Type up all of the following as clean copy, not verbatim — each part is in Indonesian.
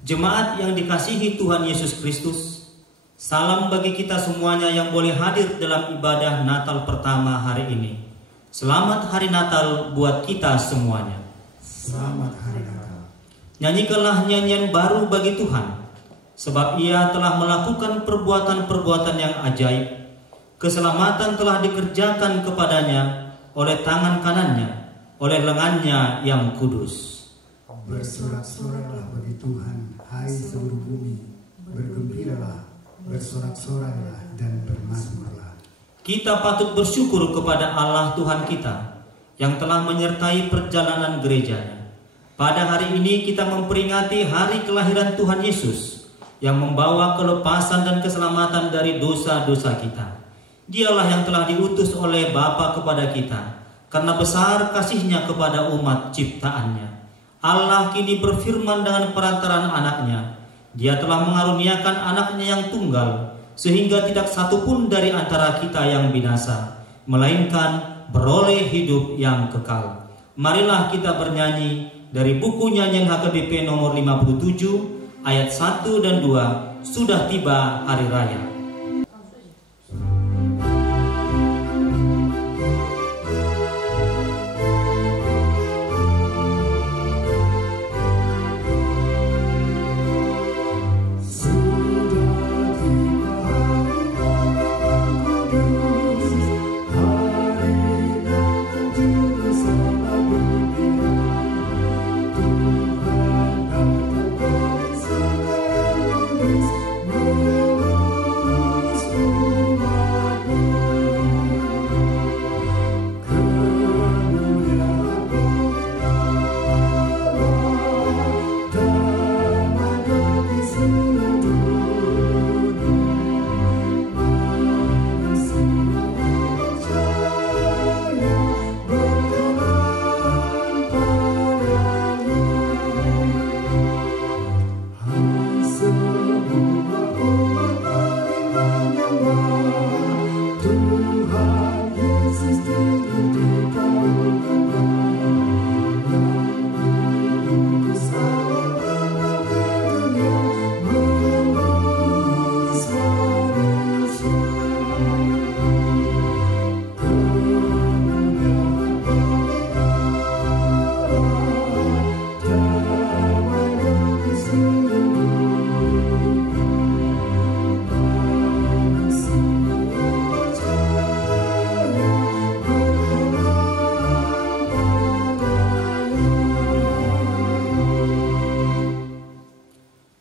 Jemaat yang dikasihi Tuhan Yesus Kristus, salam bagi kita semuanya yang boleh hadir dalam ibadah Natal pertama hari ini. Selamat Hari Natal buat kita semuanya. Selamat Hari Natal. Nyanyikanlah nyanyian baru bagi Tuhan, sebab Ia telah melakukan perbuatan-perbuatan yang ajaib. Keselamatan telah dikerjakan kepadanya oleh tangan kanannya, oleh lengannya yang kudus. Bersorak-soraklah bagi Tuhan, hai seluruh bumi. Bergembiralah, bersorak-soraklah dan bermazmurlah. Kita patut bersyukur kepada Allah Tuhan kita yang telah menyertai perjalanan gerejanya. Pada hari ini kita memperingati hari kelahiran Tuhan Yesus yang membawa kelepasan dan keselamatan dari dosa-dosa kita. Dialah yang telah diutus oleh Bapa kepada kita karena besar kasih-Nya kepada umat ciptaannya. Allah kini berfirman dengan perantaran anaknya. Dia telah mengaruniakan anaknya yang tunggal, sehingga tidak satu pun dari antara kita yang binasa, melainkan beroleh hidup yang kekal. Marilah kita bernyanyi dari buku nyanyian HKBP nomor 57 ayat 1 dan 2, Sudah Tiba Hari Raya.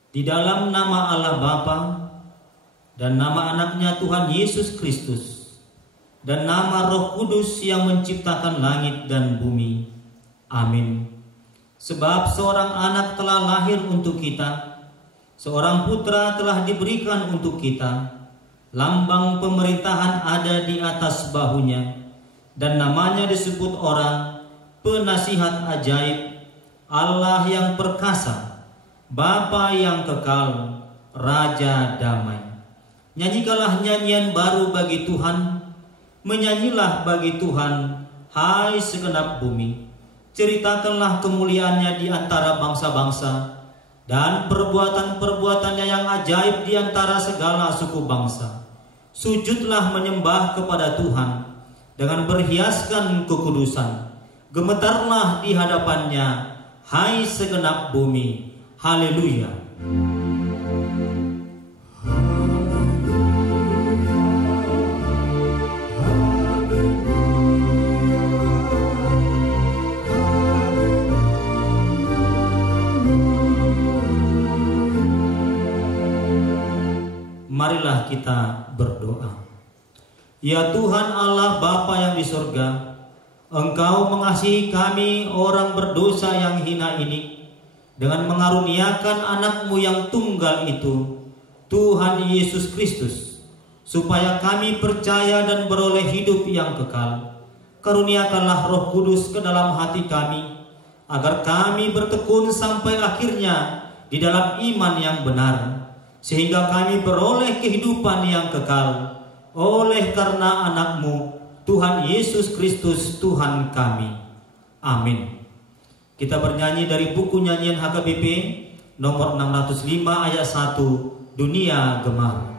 Di dalam nama Allah Bapa dan nama anaknya Tuhan Yesus Kristus dan nama Roh Kudus yang menciptakan langit dan bumi. Amin. Sebab seorang anak telah lahir untuk kita, seorang putra telah diberikan untuk kita, lambang pemerintahan ada di atas bahunya, dan namanya disebut orang Penasihat Ajaib, Allah yang perkasa, Bapa yang kekal, Raja damai. Nyanyikanlah nyanyian baru bagi Tuhan, menyanyilah bagi Tuhan, hai segenap bumi. Ceritakanlah kemuliaannya di antara bangsa-bangsa, dan perbuatan-perbuatannya yang ajaib di antara segala suku bangsa. Sujudlah menyembah kepada Tuhan dengan berhiaskan kekudusan. Gemetarlah di hadapannya, hai segenap bumi. Haleluya. Marilah kita berdoa. Ya Tuhan Allah Bapa yang di sorga, Engkau mengasihi kami orang berdosa yang hina ini dengan mengaruniakan anak-Mu yang tunggal itu, Tuhan Yesus Kristus, supaya kami percaya dan beroleh hidup yang kekal. Karuniakanlah Roh Kudus ke dalam hati kami, agar kami bertekun sampai akhirnya di dalam iman yang benar, sehingga kami beroleh kehidupan yang kekal, oleh karena anak-Mu, Tuhan Yesus Kristus Tuhan kami. Amin. Kita bernyanyi dari buku nyanyian HKBP nomor 605 ayat 1, dunia gemar.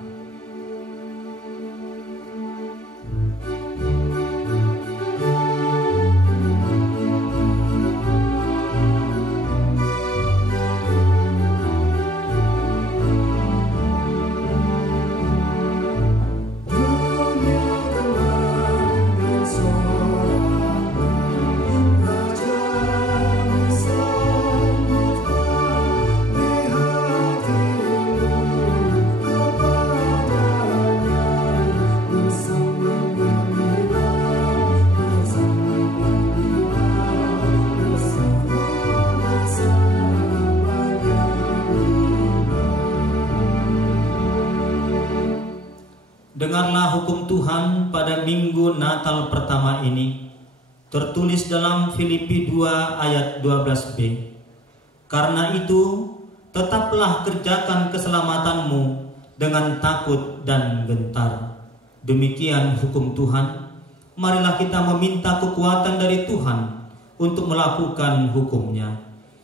Dengarlah hukum Tuhan pada minggu Natal pertama ini, tertulis dalam Filipi 2 ayat 12b. Karena itu, tetaplah kerjakan keselamatanmu dengan takut dan gentar. Demikian hukum Tuhan. Marilah kita meminta kekuatan dari Tuhan untuk melakukan hukum-Nya.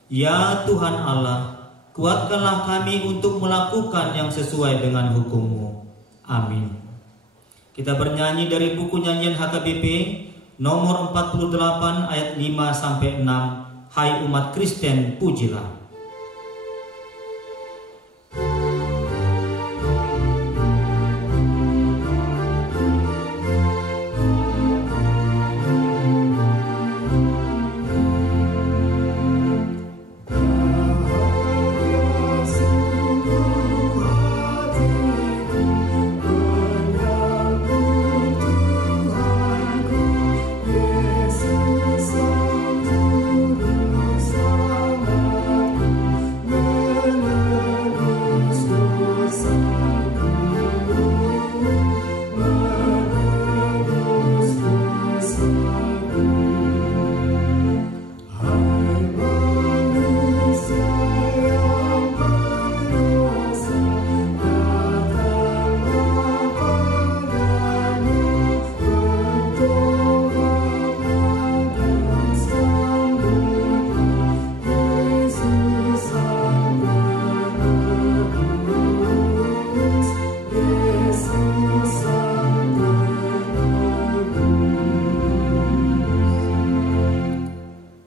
Ya Tuhan Allah, kuatkanlah kami untuk melakukan yang sesuai dengan hukum-Mu. Amin. Kita bernyanyi dari buku nyanyian HKBP nomor 48 ayat 5 sampai 6. Hai umat Kristen, pujilah.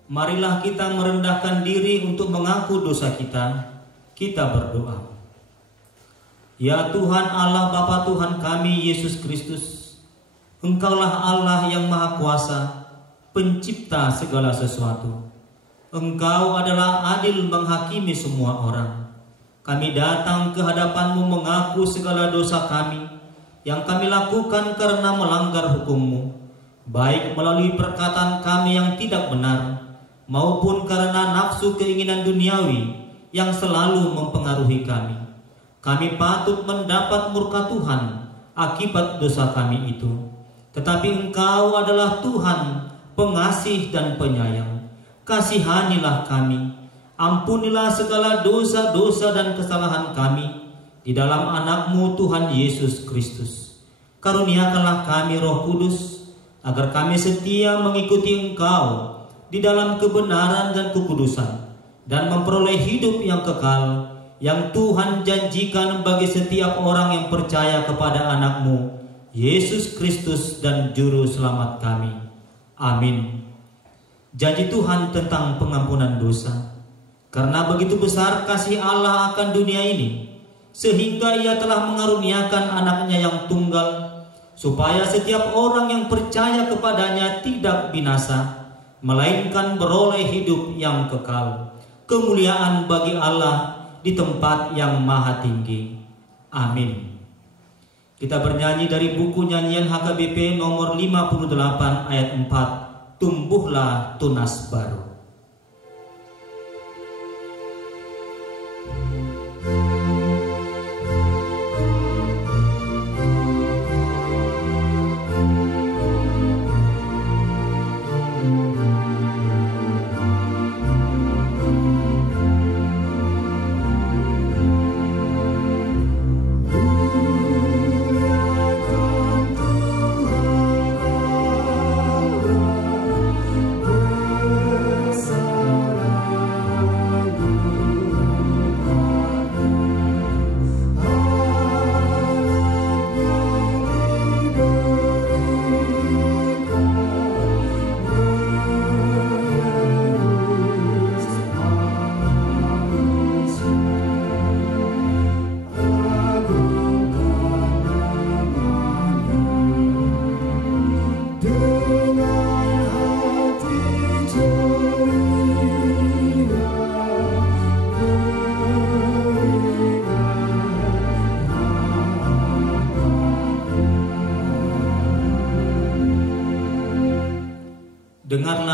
Marilah kita merendahkan diri untuk mengaku dosa kita. Kita berdoa. Ya Tuhan Allah Bapa Tuhan kami Yesus Kristus, Engkaulah Allah yang Maha Kuasa, pencipta segala sesuatu. Engkau adalah adil menghakimi semua orang. Kami datang ke hadapan-Mu mengaku segala dosa kami yang kami lakukan karena melanggar hukum-Mu, baik melalui perkataan kami yang tidak benar, maupun karena nafsu keinginan duniawi yang selalu mempengaruhi kami. Kami patut mendapat murka Tuhan akibat dosa kami itu. Tetapi Engkau adalah Tuhan, pengasih dan penyayang. Kasihanilah kami, ampunilah segala dosa-dosa dan kesalahan kami di dalam Anak-Mu Tuhan Yesus Kristus. Karuniakanlah kami Roh Kudus, agar kami setia mengikuti Engkau di dalam kebenaran dan kekudusan, dan memperoleh hidup yang kekal yang Tuhan janjikan bagi setiap orang yang percaya kepada Anak-Mu Yesus Kristus dan Juru Selamat kami. Amin. Janji Tuhan tentang pengampunan dosa. Karena begitu besar kasih Allah akan dunia ini, sehingga Ia telah mengaruniakan Anak-Nya yang tunggal, supaya setiap orang yang percaya kepadanya tidak binasa, melainkan beroleh hidup yang kekal. Kemuliaan bagi Allah di tempat yang maha tinggi. Amin. Kita bernyanyi dari buku nyanyian HKBP nomor 58 ayat 4. Tumbuhlah tunas baru.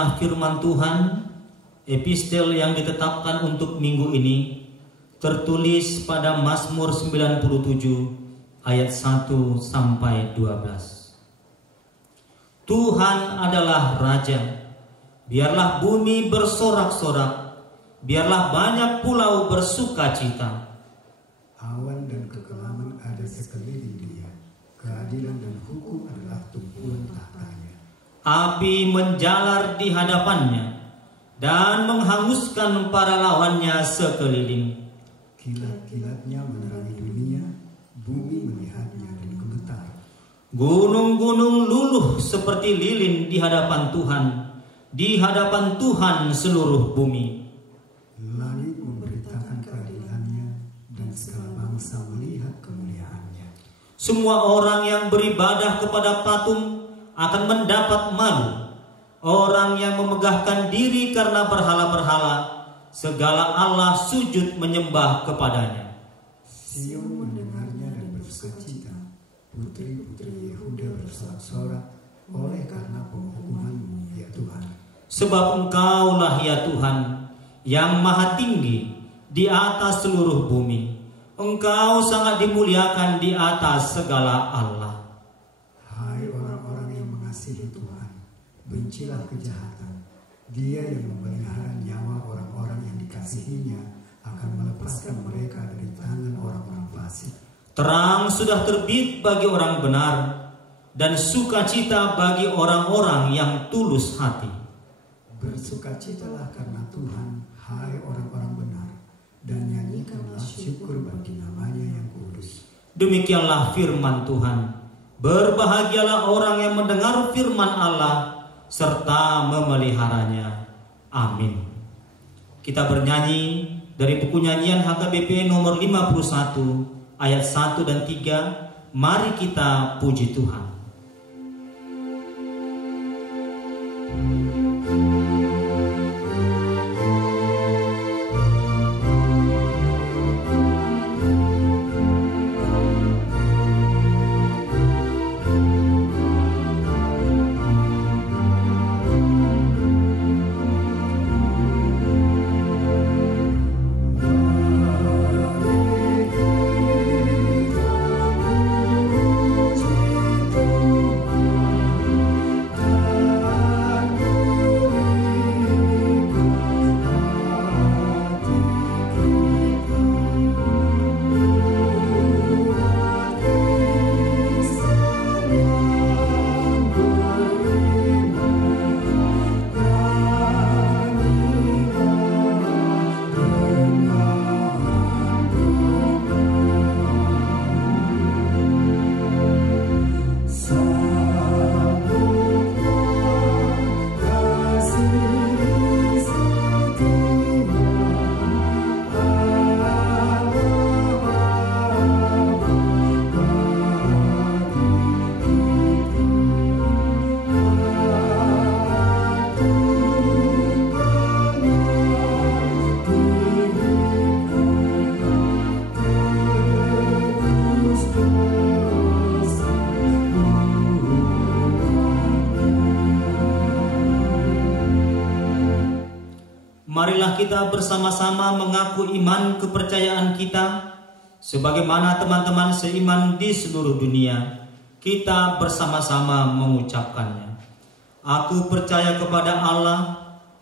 Demikianlah firman Tuhan, epistel yang ditetapkan untuk minggu ini tertulis pada Mazmur 97 ayat 1 sampai 12. Tuhan adalah Raja, biarlah bumi bersorak-sorak, biarlah banyak pulau bersukacita. Awan dan kekelaman ada sekeliling dia, keadilan dan hukum adalah tumpuan tahtanya. Api menjalar di hadapannya dan menghanguskan para lawannya sekeliling. Kilat-kilatnya menerangi dunia, bumi melihatnya dan gemetar. Gunung-gunung luluh seperti lilin di hadapan Tuhan seluruh bumi. Langit memberitakan keadilannya dan segala bangsa melihat kemuliaannya. Semua orang yang beribadah kepada patung akan mendapat malu. Orang yang memegahkan diri karena berhala-berhala, segala Allah sujud menyembah kepadanya. Sion mendengarnya dan bersukacita, putri-putri Yehuda bersorak-sorak oleh karena penghukuman-Mu, ya Tuhan. Sebab Engkaulah ya Tuhan yang maha tinggi di atas seluruh bumi. Engkau sangat dimuliakan di atas segala Allah. Hai orang-orang yang mengasihi Tuhan, bencilah kejahatan. Dia yang memelihara nyawa orang-orang yang dikasihinya akan melepaskan mereka dari tangan orang-orang fasik. Terang sudah terbit bagi orang benar, dan sukacita bagi orang-orang yang tulus hati. Bersukacitalah karena Tuhan, hai orang-orang benar, dan nyanyikanlah syukur bagi namanya yang kudus. Demikianlah firman Tuhan. Berbahagialah orang yang mendengar firman Allah serta memeliharanya. Amin. Kita bernyanyi dari buku nyanyian HKBP nomor 51 ayat 1 dan 3. Mari kita puji Tuhan. Marilah kita bersama-sama mengaku iman kepercayaan kita sebagaimana teman-teman seiman di seluruh dunia. Kita bersama-sama mengucapkannya. Aku percaya kepada Allah,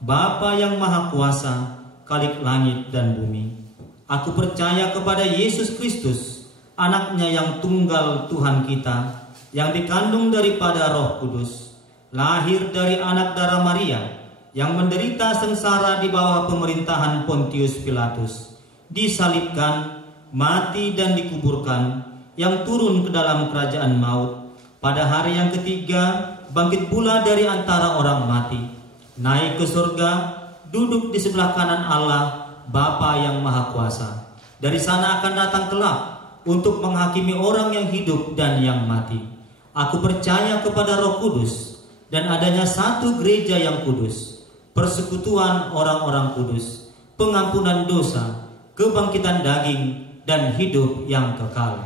Bapa yang Maha Kuasa, Khalik langit dan bumi. Aku percaya kepada Yesus Kristus, Anaknya yang tunggal Tuhan kita, yang dikandung daripada Roh Kudus, lahir dari anak darah Maria, yang menderita sengsara di bawah pemerintahan Pontius Pilatus, disalibkan, mati dan dikuburkan, yang turun ke dalam kerajaan maut, pada hari yang ketiga bangkit pula dari antara orang mati, naik ke surga, duduk di sebelah kanan Allah, Bapa yang Maha Kuasa. Dari sana akan datang kelak untuk menghakimi orang yang hidup dan yang mati. Aku percaya kepada Roh Kudus dan adanya satu gereja yang kudus, persekutuan orang-orang kudus, pengampunan dosa, kebangkitan daging, dan hidup yang kekal.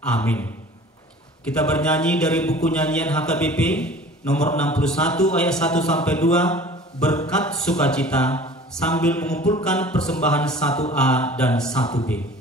Amin. Kita bernyanyi dari buku nyanyian HKBP nomor 61 ayat 1 sampai 2. berkat sukacita sambil mengumpulkan persembahan 1A dan 1B.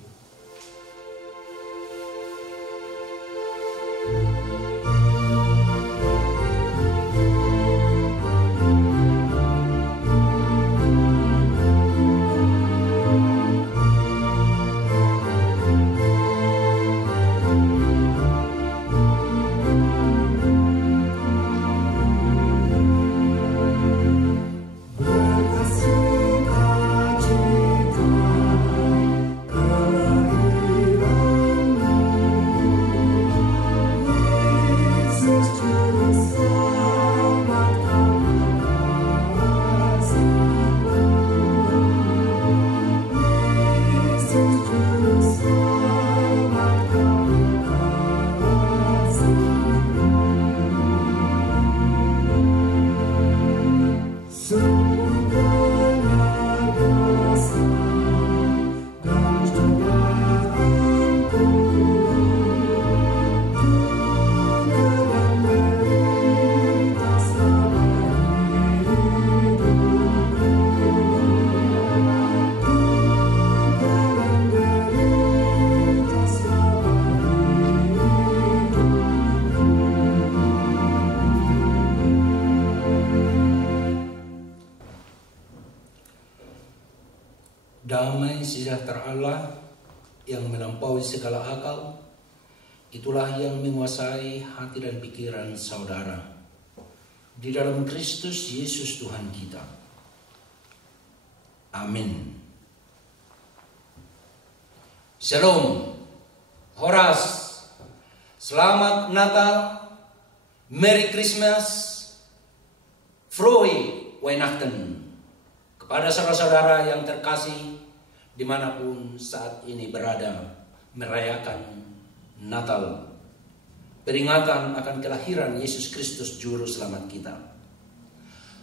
Damai sejahtera Allah yang melampaui segala akal, itulah yang menguasai hati dan pikiran saudara di dalam Kristus Yesus Tuhan kita. Amin. Shalom, Horas, Selamat Natal, Merry Christmas, Frohe Weihnachten. Kepada saudara-saudara yang terkasih dimanapun saat ini berada merayakan Natal, peringatan akan kelahiran Yesus Kristus Juru Selamat kita.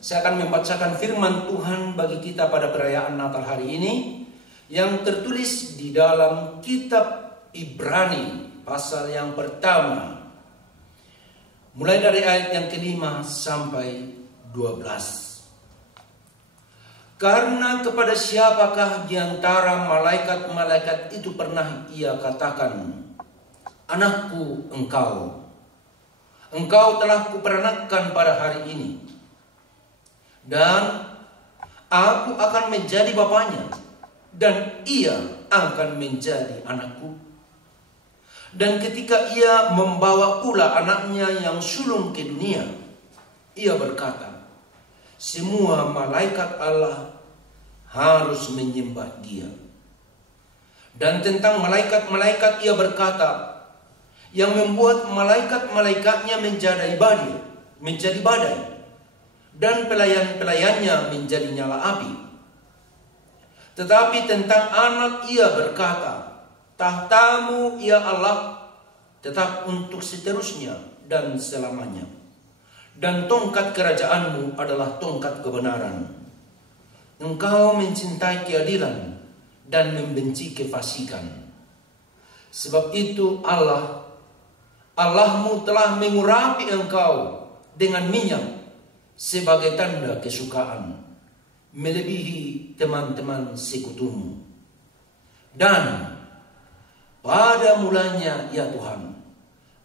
Saya akan membacakan firman Tuhan bagi kita pada perayaan Natal hari ini yang tertulis di dalam kitab Ibrani pasal yang pertama, mulai dari ayat yang ke-5 sampai 12. Karena kepada siapakah di antara malaikat-malaikat itu pernah ia katakan, "Anakku engkau telah kuperanakkan pada hari ini, dan aku akan menjadi bapaknya, dan ia akan menjadi anakku." Dan ketika ia membawa pula anaknya yang sulung ke dunia, ia berkata, "Semua malaikat Allah harus menyembah Dia." Dan tentang malaikat-malaikat ia berkata, "Yang membuat malaikat-malaikatnya menjadi badai, dan pelayan-pelayannya menjadi nyala api." Tetapi tentang anak ia berkata, "Tahtamu ya Allah tetap untuk seterusnya dan selamanya, dan tongkat kerajaanmu adalah tongkat kebenaran. Engkau mencintai keadilan dan membenci kefasikan. Sebab itu Allahmu telah mengurapi engkau dengan minyak sebagai tanda kesukaan, melebihi teman-teman sekutumu. Dan pada mulanya ya Tuhan,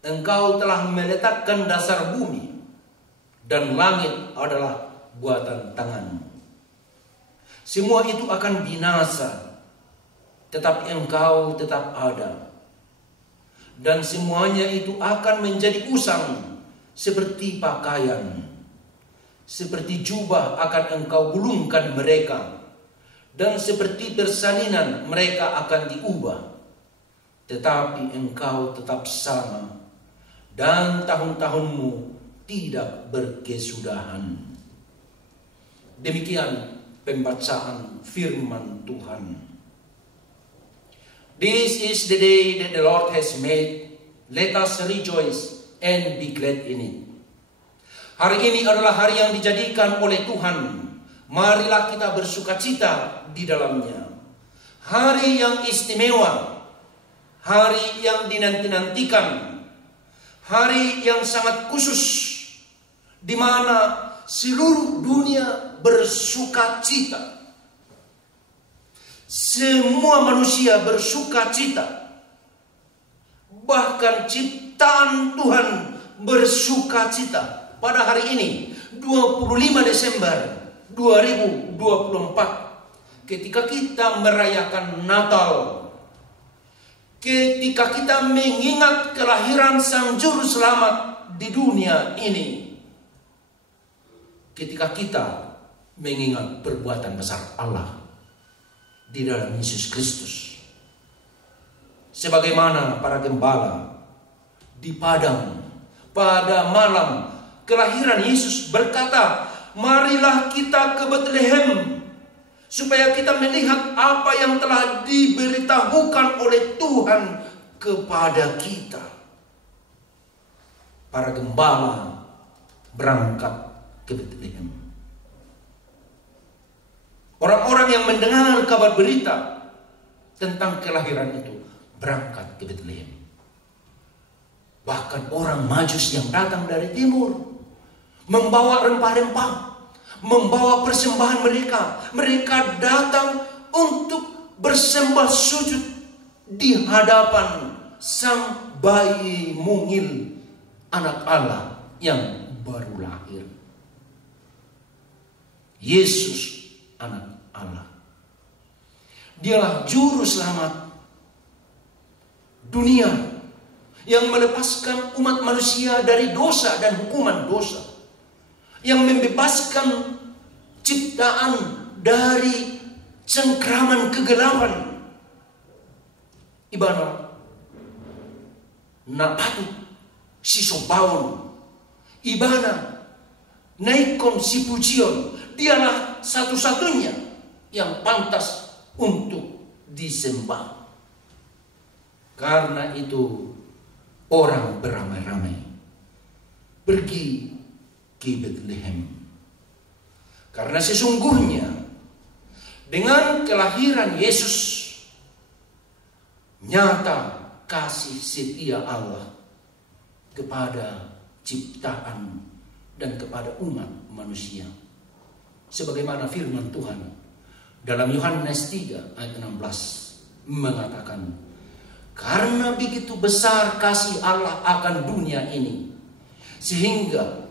engkau telah meletakkan dasar bumi, dan langit adalah buatan tanganmu. Semua itu akan binasa, tetapi engkau tetap ada. Dan semuanya itu akan menjadi usang seperti pakaian. Seperti jubah akan engkau gulungkan mereka, dan seperti persalinan mereka akan diubah. Tetapi engkau tetap sama, dan tahun-tahunmu tidak berkesudahan." Demikian pembacaan firman Tuhan. This is the day that the Lord has made. Let us rejoice and be glad in it. Hari ini adalah hari yang dijadikan oleh Tuhan. Marilah kita bersukacita di dalamnya. Hari yang istimewa, hari yang dinanti-nantikan, hari yang sangat khusus, di mana seluruh dunia bersukacita. Semua manusia bersukacita. Bahkan ciptaan Tuhan bersukacita. Pada hari ini 25 Desember 2024, ketika kita merayakan Natal, ketika kita mengingat kelahiran Sang Juru Selamat di dunia ini, ketika kita mengingat perbuatan besar Allah di dalam Yesus Kristus, sebagaimana para gembala di padang pada malam kelahiran Yesus berkata, marilah kita ke Betlehem supaya kita melihat apa yang telah diberitahukan oleh Tuhan kepada kita. Para gembala berangkat ke Betlehem. Orang-orang yang mendengar kabar berita tentang kelahiran itu berangkat ke Betlehem. Bahkan orang Majus yang datang dari timur membawa rempah-rempah, membawa persembahan mereka. Mereka datang untuk bersembah sujud di hadapan Sang bayi mungil, anak Allah yang baru lahir. Yesus, anak Allah. Dialah juru selamat dunia yang melepaskan umat manusia dari dosa dan hukuman dosa, yang membebaskan ciptaan dari cengkraman kegelapan. Ibana na patut si sopaon, ibana naikon si pujion. Dialah satu-satunya yang pantas untuk disembah. Karena itu orang beramai-ramai pergi ke Betlehem. Karena sesungguhnya dengan kelahiran Yesus nyata kasih setia Allah kepada ciptaan dan kepada umat manusia. Sebagaimana firman Tuhan dalam Yohanes 3 ayat 16 mengatakan, karena begitu besar kasih Allah akan dunia ini, sehingga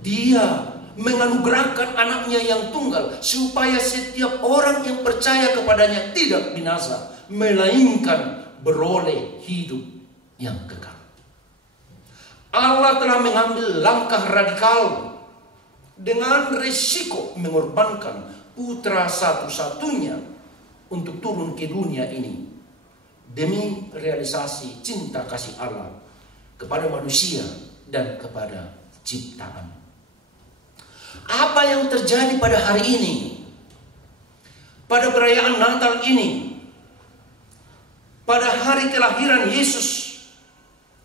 Dia menganugerahkan anaknya yang tunggal, supaya setiap orang yang percaya kepadanya tidak binasa, melainkan beroleh hidup yang kekal. Allah telah mengambil langkah radikal dengan resiko mengorbankan putra satu-satunya untuk turun ke dunia ini demi realisasi cinta kasih Allah kepada manusia dan kepada ciptaan. Apa yang terjadi pada hari ini, pada perayaan Natal ini, pada hari kelahiran Yesus,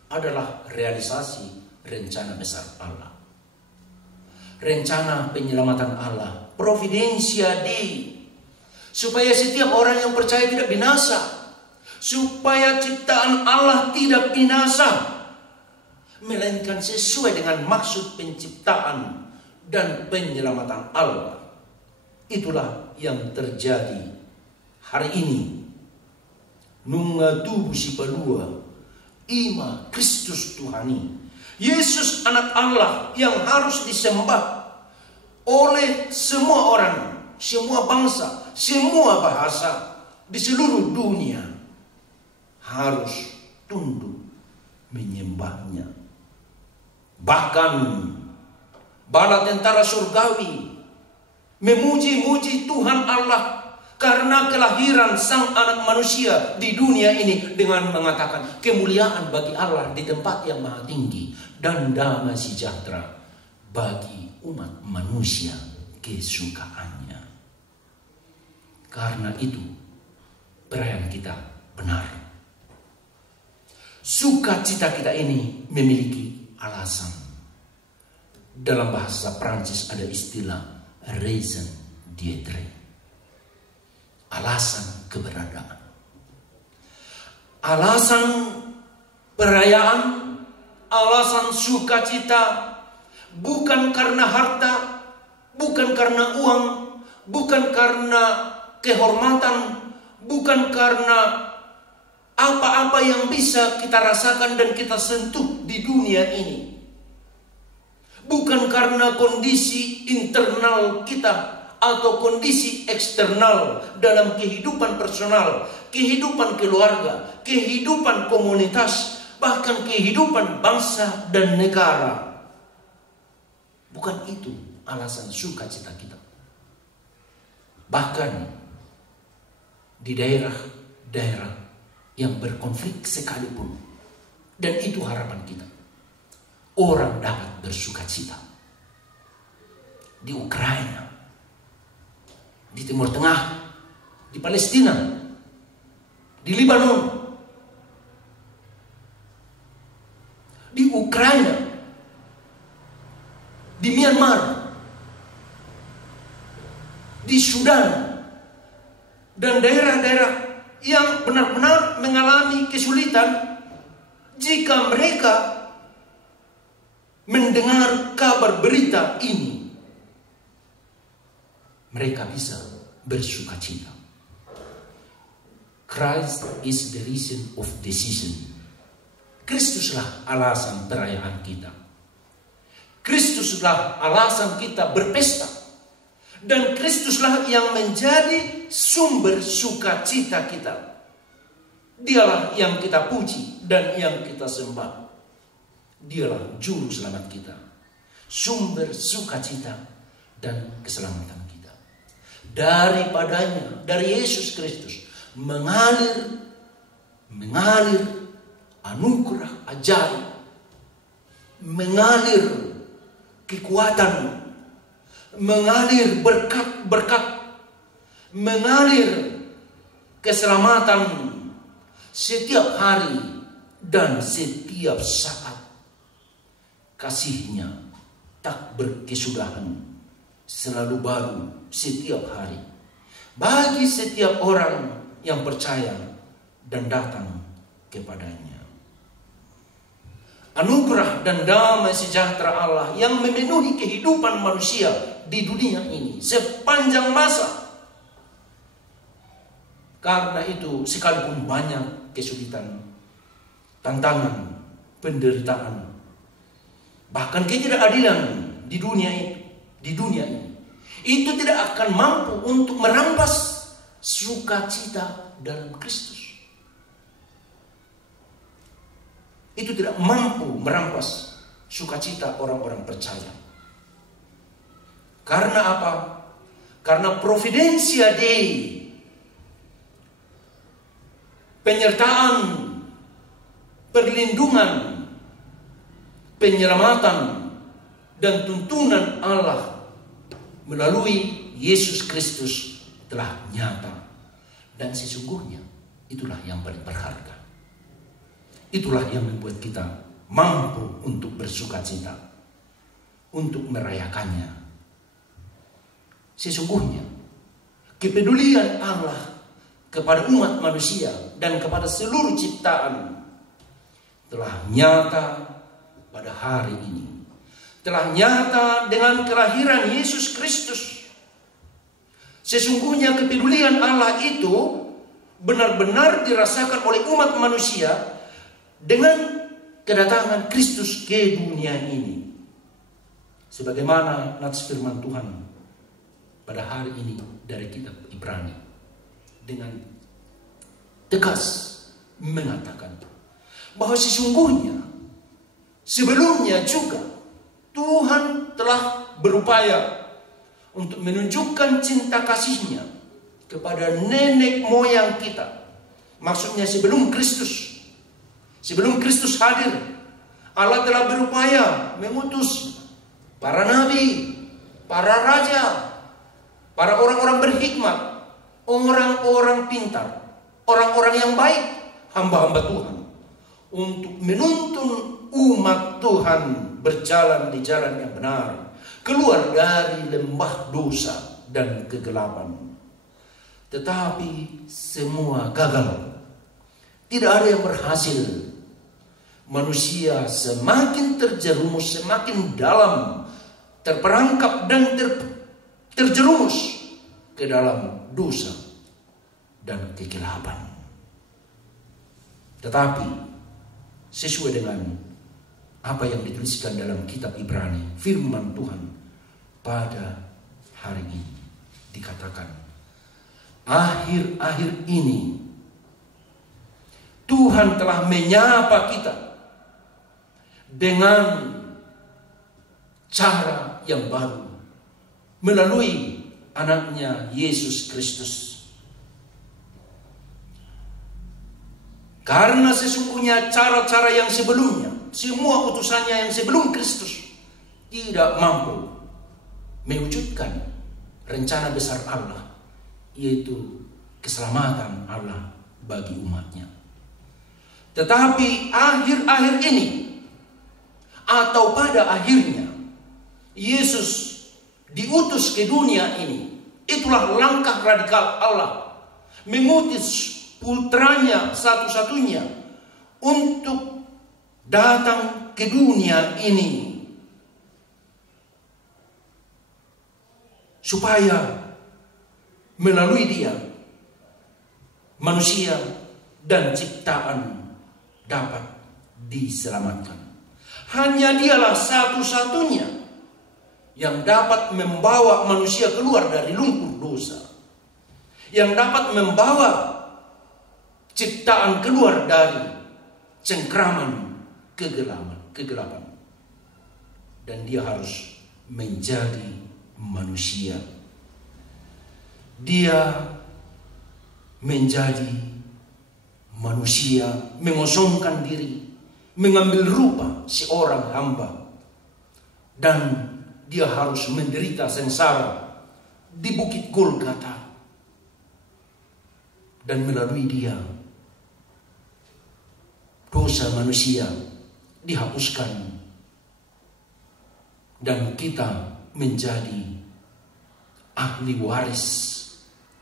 adalah realisasi rencana besar Allah. Rencana penyelamatan Allah, providensia Dei, supaya setiap orang yang percaya tidak binasa, supaya ciptaan Allah tidak binasa, melainkan sesuai dengan maksud penciptaan dan penyelamatan Allah. Itulah yang terjadi hari ini. Nunga tubuh si palua, ima Kristus Tuhani, Yesus anak Allah yang harus disembah oleh semua orang, semua bangsa, semua bahasa di seluruh dunia harus tunduk menyembahnya. Bahkan bala tentara surgawi memuji-muji Tuhan Allah karena kelahiran sang anak manusia di dunia ini dengan mengatakan kemuliaan bagi Allah di tempat yang maha tinggi dan damai sejahtera bagi umat manusia kesukaannya. Karena itu perayaan kita benar. Sukacita kita ini memiliki alasan. Dalam bahasa Prancis ada istilah raison d'être, alasan keberadaan. Alasan perayaan, alasan sukacita bukan karena harta, bukan karena uang, bukan karena kehormatan, bukan karena apa-apa yang bisa kita rasakan dan kita sentuh di dunia ini. Bukan karena kondisi internal kita atau kondisi eksternal dalam kehidupan personal, kehidupan keluarga, kehidupan komunitas, bahkan kehidupan bangsa dan negara. Bukan itu alasan sukacita kita. Bahkan di daerah-daerah yang berkonflik sekalipun, dan itu harapan kita, orang dapat bersukacita. Di Ukraina, di Timur Tengah, di Palestina, di Lebanon, di Ukraina, di Myanmar, di Sudan, dan daerah-daerah yang benar-benar mengalami kesulitan. Jika mereka mendengar kabar berita ini, mereka bisa bersukacita. Christ is the reason of the season. Kristuslah alasan perayaan kita. Kristuslah alasan kita berpesta. Dan Kristuslah yang menjadi sumber sukacita kita. Dialah yang kita puji dan yang kita sembah. Dialah juru selamat kita, sumber sukacita dan keselamatan kita. Daripadanya, dari Yesus Kristus, mengalir anugerah ajaib, mengalir kekuatan, mengalir berkat-berkat, mengalir keselamatan setiap hari dan setiap saat. Kasih-Nya tak berkesudahan, selalu baru setiap hari, bagi setiap orang yang percaya dan datang kepadanya. Anugerah dan damai sejahtera Allah yang memenuhi kehidupan manusia di dunia ini sepanjang masa. Karena itu, sekalipun banyak kesulitan, tantangan, penderitaan, bahkan ketidakadilan di dunia ini, itu tidak akan mampu untuk merampas sukacita dalam Kristus. Itu tidak mampu merampas sukacita orang-orang percaya. Karena apa? Karena providensia Dei, penyertaan, perlindungan, penyelamatan, dan tuntunan Allah melalui Yesus Kristus telah nyata. Dan sesungguhnya itulah yang paling berharga. Itulah yang membuat kita mampu untuk bersukacita, untuk merayakannya. Sesungguhnya kepedulian Allah kepada umat manusia dan kepada seluruh ciptaan telah nyata pada hari ini. Telah nyata dengan kelahiran Yesus Kristus. Sesungguhnya kepedulian Allah itu benar-benar dirasakan oleh umat manusia dengan kedatangan Kristus ke dunia ini. Sebagaimana nats firman Tuhan pada hari ini dari kitab Ibrani dengan tegas mengatakan bahwa sesungguhnya sebelumnya juga Tuhan telah berupaya untuk menunjukkan cinta kasih-Nya kepada nenek moyang kita. Maksudnya sebelum Kristus hadir, Allah telah berupaya mengutus para nabi, para raja, para orang-orang berhikmat, orang-orang pintar, orang-orang yang baik, hamba-hamba Tuhan, untuk menuntun umat Tuhan berjalan di jalan yang benar, keluar dari lembah dosa dan kegelapan. Tetapi semua gagal. Tidak ada yang berhasil. Manusia semakin terjerumus, semakin dalam, terperangkap dan terjerumus ke dalam dosa dan kegelapan. Tetapi sesuai dengan apa yang dituliskan dalam kitab Ibrani, firman Tuhan pada hari ini dikatakan, akhir-akhir ini Tuhan telah menyapa kita dengan cara yang baru melalui anaknya Yesus Kristus. Karena sesungguhnya cara-cara yang sebelumnya, semua utusannya yang sebelum Kristus tidak mampu mewujudkan rencana besar Allah, yaitu keselamatan Allah bagi umatnya. Tetapi akhir-akhir ini, atau pada akhirnya, Yesus diutus ke dunia ini. Itulah langkah radikal Allah, mengutus putranya satu-satunya untuk datang ke dunia ini, supaya melalui dia manusia dan ciptaan dapat diselamatkan. Hanya dialah satu-satunya yang dapat membawa manusia keluar dari lumpur dosa, yang dapat membawa ciptaan keluar dari cengkraman kegelapan. Dan dia harus menjadi manusia. Dia menjadi manusia, mengosongkan diri, mengambil rupa seorang hamba, dan dia harus menderita sengsara di Bukit Golgota. Dan melalui dia dosa manusia dihapuskan dan kita menjadi ahli waris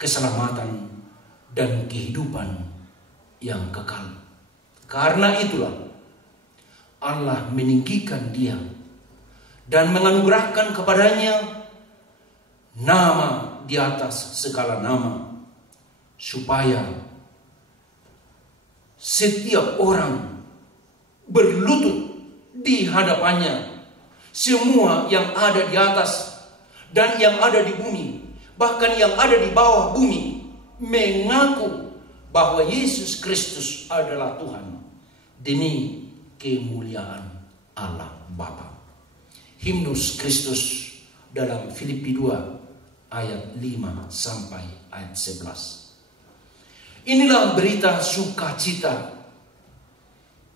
keselamatan dan kehidupan yang kekal. Karena itulah Allah meninggikan dia dan menganugerahkan kepadanya nama di atas segala nama, supaya setiap orang berlutut di hadapannya, semua yang ada di atas dan yang ada di bumi, bahkan yang ada di bawah bumi, mengaku bahwa Yesus Kristus adalah Tuhan demi kemuliaan Allah Bapa. Himnus Kristus dalam Filipi 2 ayat 5 sampai ayat 11. Inilah berita sukacita,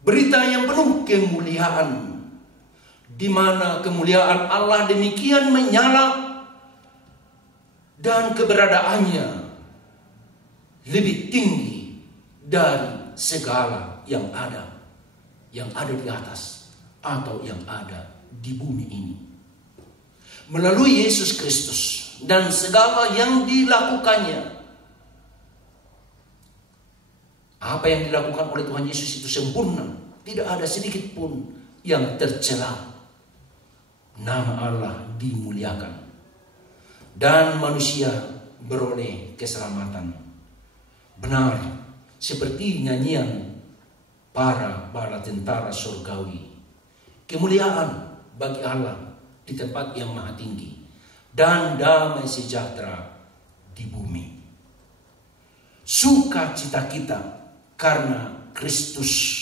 berita yang penuh kemuliaan, di mana kemuliaan Allah demikian menyala dan keberadaannya lebih tinggi dari segala yang ada di atas atau yang ada di bumi ini. Melalui Yesus Kristus dan segala yang dilakukannya, apa yang dilakukan oleh Tuhan Yesus itu sempurna, tidak ada sedikit pun yang tercela. Nama Allah dimuliakan dan manusia beroleh keselamatan. Benar seperti nyanyian para bala tentara surgawi, kemuliaan bagi Allah di tempat yang maha tinggi dan damai sejahtera di bumi. Sukacita kita karena Kristus.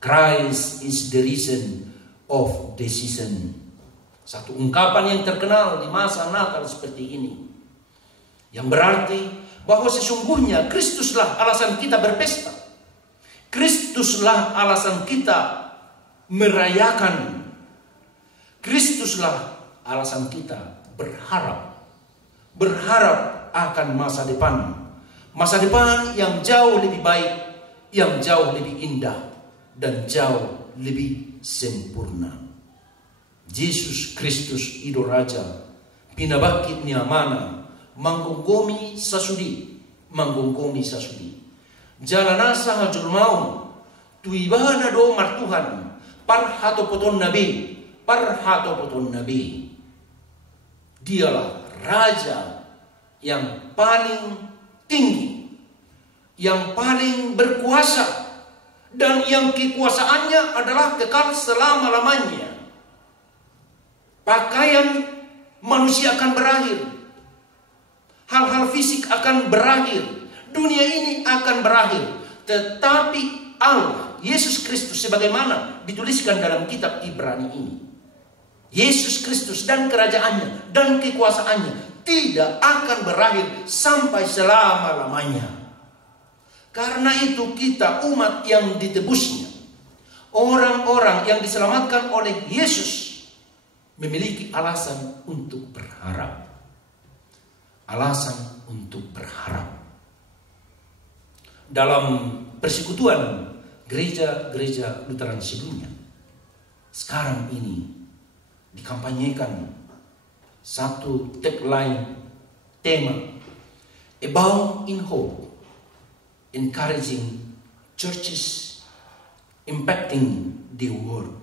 Christ is the reason of the season. Satu ungkapan yang terkenal di masa Natal seperti ini, yang berarti bahwa sesungguhnya Kristuslah alasan kita berpesta. Kristuslah alasan kita merayakan. Kristuslah alasan kita berharap akan masa depan. Masa depan yang jauh lebih baik, yang jauh lebih indah, dan jauh lebih sempurna. Yesus Kristus Ido Raja, pinabakit niya mana, manggunggomi sasudi. Jalanasa hajul maun, tuibana do martuhan, parhato poton nabi. Dialah raja yang paling tinggi, yang paling berkuasa, dan yang kekuasaannya adalah kekal selama-lamanya. Pakaian manusia akan berakhir, hal-hal fisik akan berakhir, dunia ini akan berakhir, tetapi Allah, Yesus Kristus, sebagaimana dituliskan dalam kitab Ibrani ini, Yesus Kristus dan kerajaannya dan kekuasaannya tidak akan berakhir sampai selama-lamanya. Karena itu kita umat yang ditebusnya, orang-orang yang diselamatkan oleh Yesus, memiliki alasan untuk berharap. Alasan untuk berharap. Dalam persekutuan gereja-gereja Lutheran sebelumnya, sekarang ini dikampanyekan satu tagline, tema, Abound in Hope, encouraging churches impacting the world,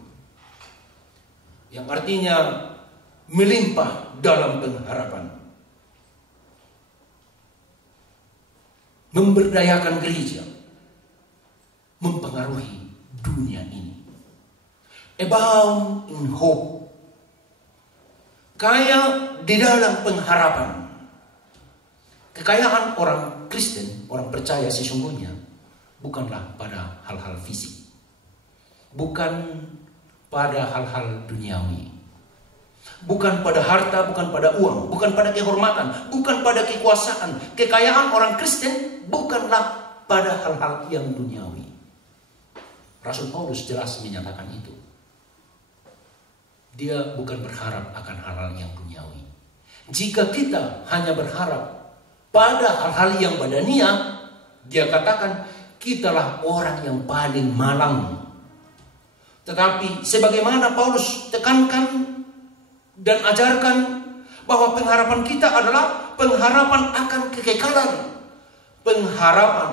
yang artinya melimpah dalam pengharapan, memberdayakan gereja, mempengaruhi dunia ini. Abound in hope, kaya di dalam pengharapan. Kekayaan orang Kristen, orang percaya sesungguhnya bukanlah pada hal-hal fisik, bukan pada hal-hal duniawi, bukan pada harta, bukan pada uang, bukan pada kehormatan, bukan pada kekuasaan. Kekayaan orang Kristen bukanlah pada hal-hal yang duniawi. Rasul Paulus jelas menyatakan itu. Dia bukan berharap akan hal-hal yang duniawi. Jika kita hanya berharap pada hal-hal yang badania, dia katakan kitalah orang yang paling malang. Tetapi sebagaimana Paulus tekankan dan ajarkan bahwa pengharapan kita adalah pengharapan akan kekekalan, pengharapan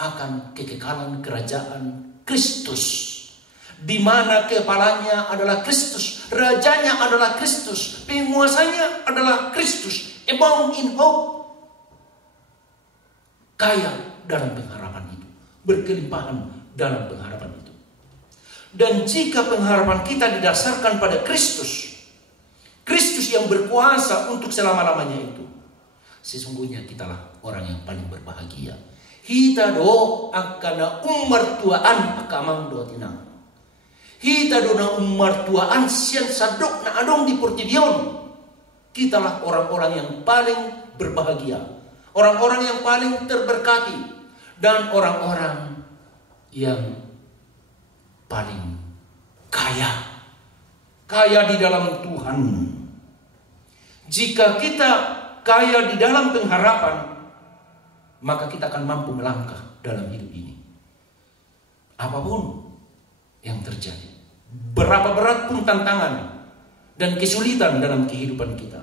akan kekekalan kerajaan Kristus, di mana kepalanya adalah Kristus, rajanya adalah Kristus, penguasanya adalah Kristus. Abound in hope, kaya dalam pengharapan itu, berkelimpahan dalam pengharapan itu. Dan jika pengharapan kita didasarkan pada Kristus, Kristus yang berkuasa untuk selama-lamanya itu, sesungguhnya kitalah orang yang paling berbahagia. Hita do akana umartuaan akamang do tinang. Hita do na umartuaan sian sadok na adong di portidion. Kitalah orang-orang yang paling berbahagia, orang-orang yang paling terberkati, dan orang-orang yang paling kaya. Kaya di dalam Tuhan. Jika kita kaya di dalam pengharapan, maka kita akan mampu melangkah dalam hidup ini. Apapun yang terjadi, berapa berat pun tantangan dan kesulitan dalam kehidupan kita,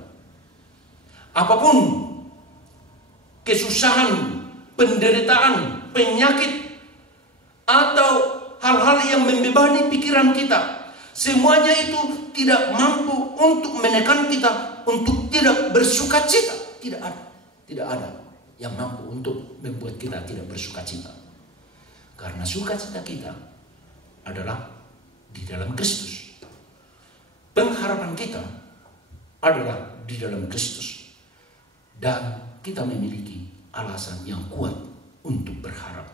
apapun kesusahan, penderitaan, penyakit, atau hal-hal yang membebani pikiran kita, semuanya itu tidak mampu untuk menekan kita untuk tidak bersuka cita. Tidak ada yang mampu untuk membuat kita tidak bersuka cita. Karena sukacita kita adalah di dalam Kristus. Pengharapan kita adalah di dalam Kristus. Dan kita memiliki alasan yang kuat untuk berharap.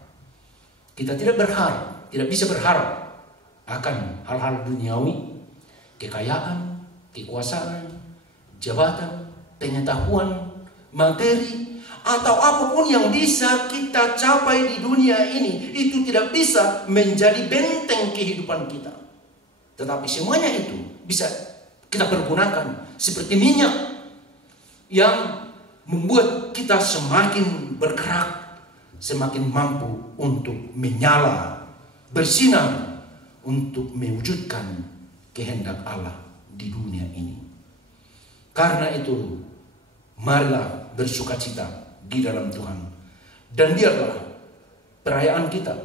Kita tidak bisa berharap akan hal-hal duniawi, kekayaan, kekuasaan, jabatan, pengetahuan, materi, atau apapun yang bisa kita capai di dunia ini. Itu tidak bisa menjadi benteng kehidupan kita. Tetapi semuanya itu bisa kita pergunakan seperti minyak yang membuat kita semakin bergerak, semakin mampu untuk menyala, bersinar, untuk mewujudkan kehendak Allah di dunia ini. Karena itu, marilah bersukacita di dalam Tuhan. Dan biarlah perayaan kita,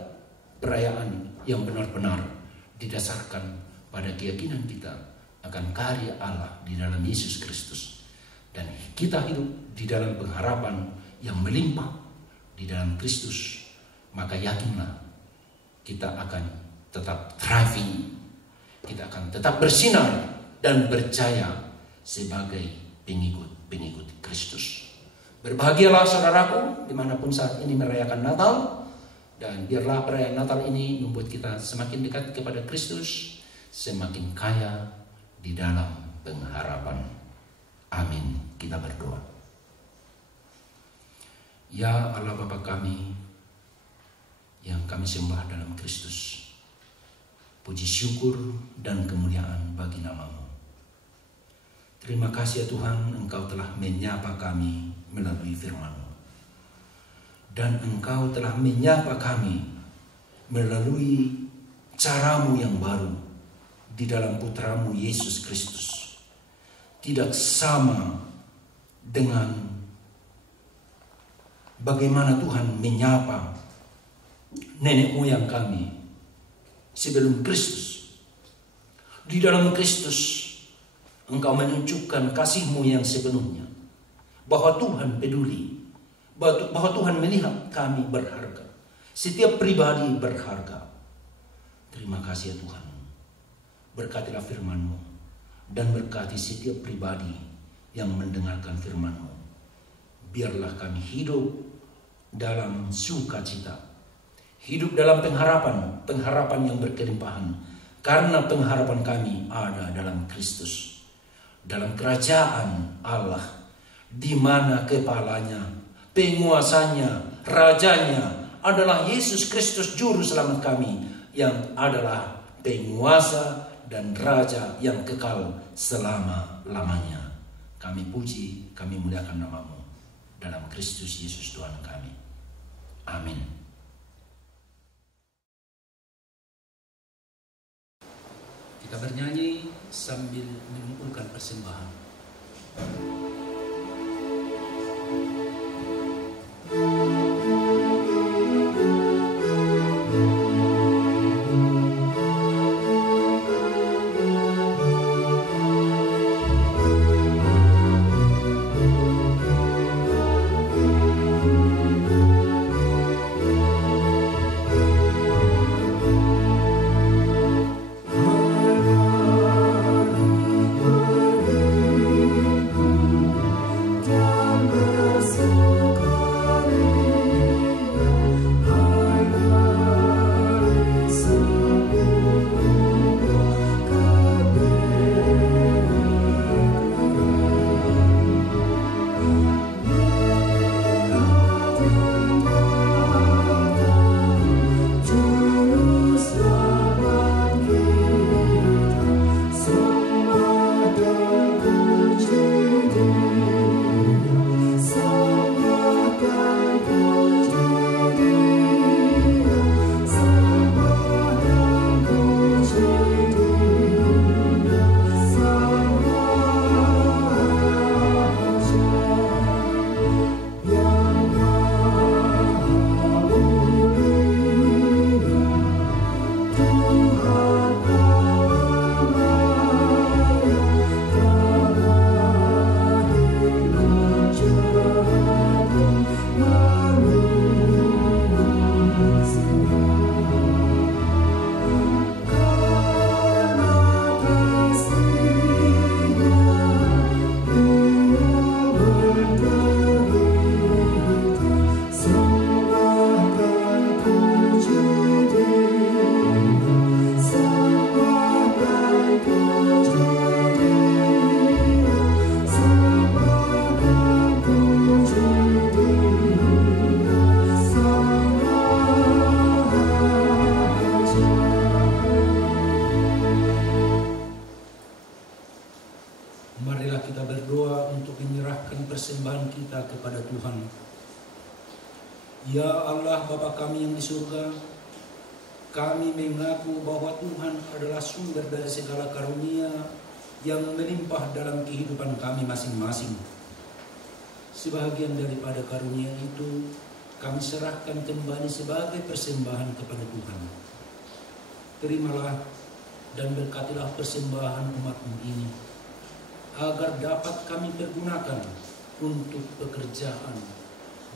perayaan yang benar-benar didasarkan pada keyakinan kita akan karya Allah di dalam Yesus Kristus. dan kita hidup di dalam pengharapan yang melimpah di dalam Kristus, maka yakinlah kita akan tetap thriving, kita akan tetap bersinar dan berjaya sebagai pengikut Kristus. Berbahagialah saudaraku dimanapun saat ini merayakan Natal, dan biarlah perayaan Natal ini membuat kita semakin dekat kepada Kristus, semakin kaya di dalam pengharapan. Amin. Kita berdoa. Ya Allah Bapa kami yang kami sembah dalam Kristus, puji syukur dan kemuliaan bagi nama-Mu. Terima kasih ya Tuhan, Engkau telah menyapa kami melalui firman-Mu. Dan Engkau telah menyapa kami melalui cara-Mu yang baru di dalam Putra-Mu Yesus Kristus. Tidak sama dengan bagaimana Tuhan menyapa nenek moyang kami sebelum Kristus. Di dalam Kristus Engkau menunjukkan kasih-Mu yang sepenuhnya, bahwa Tuhan peduli, bahwa Tuhan melihat kami berharga, setiap pribadi berharga. Terima kasih ya Tuhan. Berkatilah firman-Mu dan berkati setiap pribadi yang mendengarkan firman-Mu. Biarlah kami hidup dalam sukacita, hidup dalam pengharapan yang berkelimpahan, karena pengharapan kami ada dalam Kristus, dalam kerajaan Allah, di mana kepalanya, penguasanya, rajanya adalah Yesus Kristus juru selamat kami, yang adalah penguasa dan raja yang kekal selama-lamanya. Kami puji, kami muliakan nama-Mu dalam Kristus Yesus Tuhan kami. Amin. Kita bernyanyi sambil mengumpulkan persembahan. persembahan kita kepada Tuhan. Ya Allah Bapa kami yang di surga, kami mengaku bahwa Tuhan adalah sumber dari segala karunia yang melimpah dalam kehidupan kami masing-masing. Sebahagian daripada karunia itu kami serahkan kembali sebagai persembahan kepada Tuhan. Terimalah dan berkatilah persembahan umat-Mu ini. agar dapat kami pergunakan untuk pekerjaan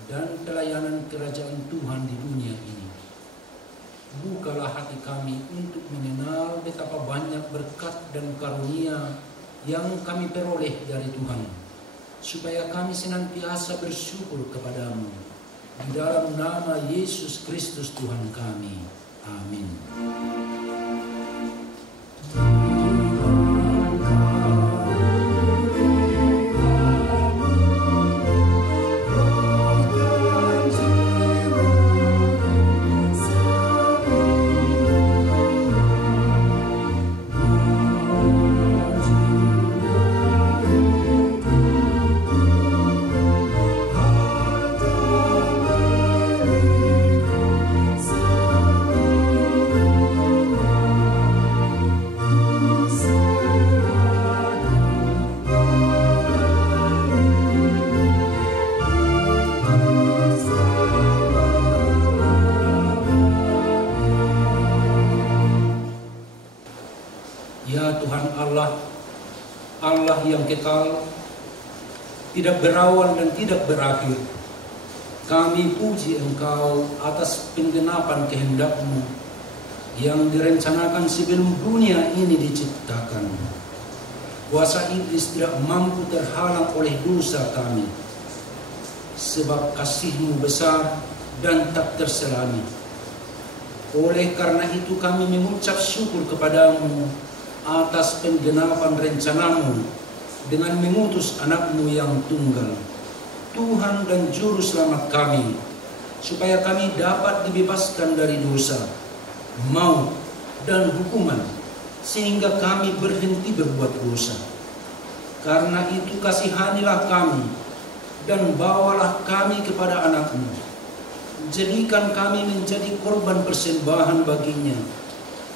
dan pelayanan kerajaan Tuhan di dunia ini. Bukalah hati kami untuk mengenal betapa banyak berkat dan karunia yang kami peroleh dari Tuhan, supaya kami senantiasa bersyukur kepadamu. Di dalam nama Yesus Kristus Tuhan kami. Amin. Ya Tuhan Allah, Allah yang kekal, tidak berawal dan tidak berakhir, kami puji Engkau atas penggenapan kehendak-Mu yang direncanakan sebelum dunia ini diciptakan. Kuasa iblis tidak mampu terhalang oleh dosa kami, sebab kasih-Mu besar dan tak terselami. Oleh karena itu kami mengucap syukur kepadamu atas penggenapan rencana-Mu dengan mengutus anak-Mu yang tunggal, Tuhan dan Juru Selamat kami, supaya kami dapat dibebaskan dari dosa, maut, dan hukuman, sehingga kami berhenti berbuat dosa. Karena itu kasihanilah kami, dan bawalah kami kepada anak-Mu. Jadikan kami menjadi korban persembahan baginya,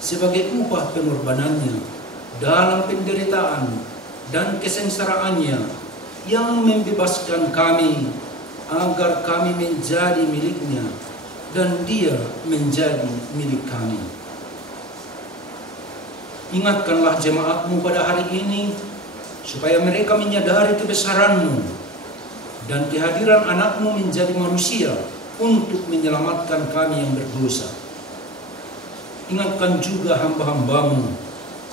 sebagai upah pengorbanannya, dalam penderitaan dan kesengsaraannya, yang membebaskan kami, agar kami menjadi miliknya, dan Dia menjadi milik kami. Ingatkanlah jemaat-Mu pada hari ini, supaya mereka menyadari kebesaran-Mu, dan kehadiran anak-Mu menjadi manusia untuk menyelamatkan kami yang berdosa. Ingatkan juga hamba-hamba-Mu,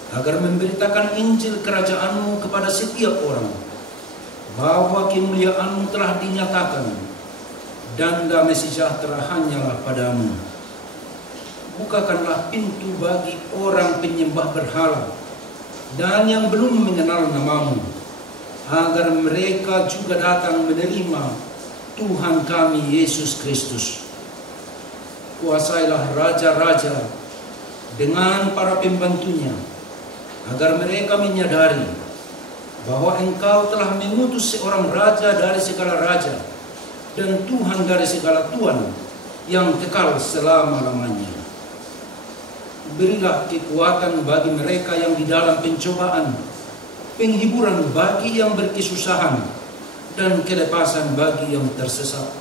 agar memberitakan Injil kerajaan-Mu kepada setiap orang, bahwa kemuliaan-Mu telah dinyatakan, dan damai sejahtera hanyalah padamu. Bukakanlah pintu bagi orang penyembah berhala dan yang belum mengenal nama-Mu, agar mereka juga datang menerima Tuhan kami Yesus Kristus. Kuasailah raja-raja dengan para pembantunya, agar mereka menyadari bahwa Engkau telah mengutus seorang raja dari segala raja dan Tuhan dari segala tuan yang kekal selama-lamanya. Berilah kekuatan bagi mereka yang di dalam pencobaan, penghiburan bagi yang berkesusahan, dan kelepasan bagi yang tersesat.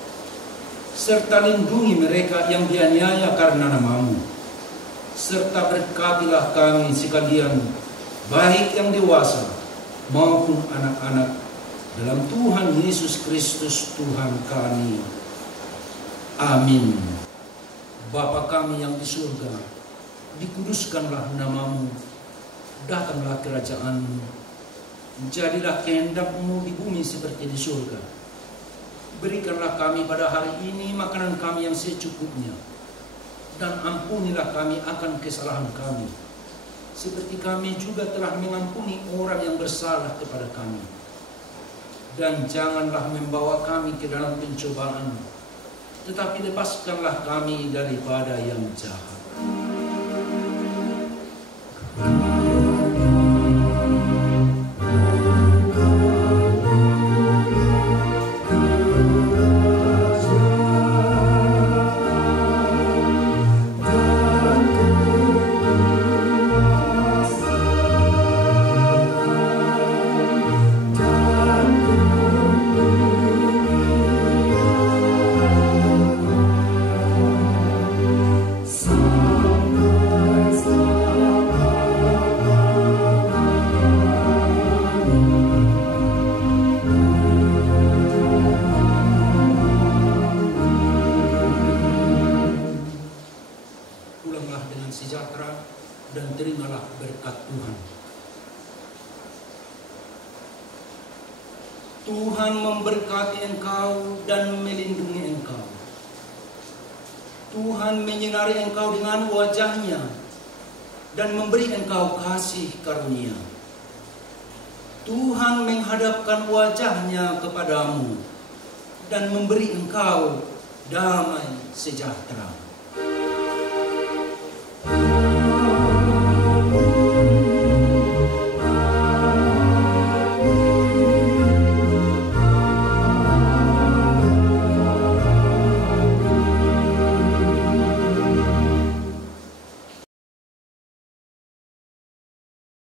Serta lindungi mereka yang dianiaya karena nama-Mu. Serta berkatilah kami sekalian, baik yang dewasa maupun anak-anak, dalam Tuhan Yesus Kristus Tuhan kami. Amin. Bapa kami yang di surga, dikuduskanlah nama-Mu, datanglah kerajaan-Mu, jadilah kehendak-Mu di bumi seperti di surga. Berikanlah kami pada hari ini makanan kami yang secukupnya, dan ampunilah kami akan kesalahan kami, seperti kami juga telah mengampuni orang yang bersalah kepada kami. Dan janganlah membawa kami ke dalam pencobaan, tetapi lepaskanlah kami daripada yang jahat. pulanglah dengan sejahtera dan terimalah berkat Tuhan. Tuhan memberkati engkau dan melindungi engkau. Tuhan menyinari engkau dengan wajah-Nya dan memberi engkau kasih karunia. Tuhan menghadapkan wajah-Nya kepadamu dan memberi engkau damai sejahtera.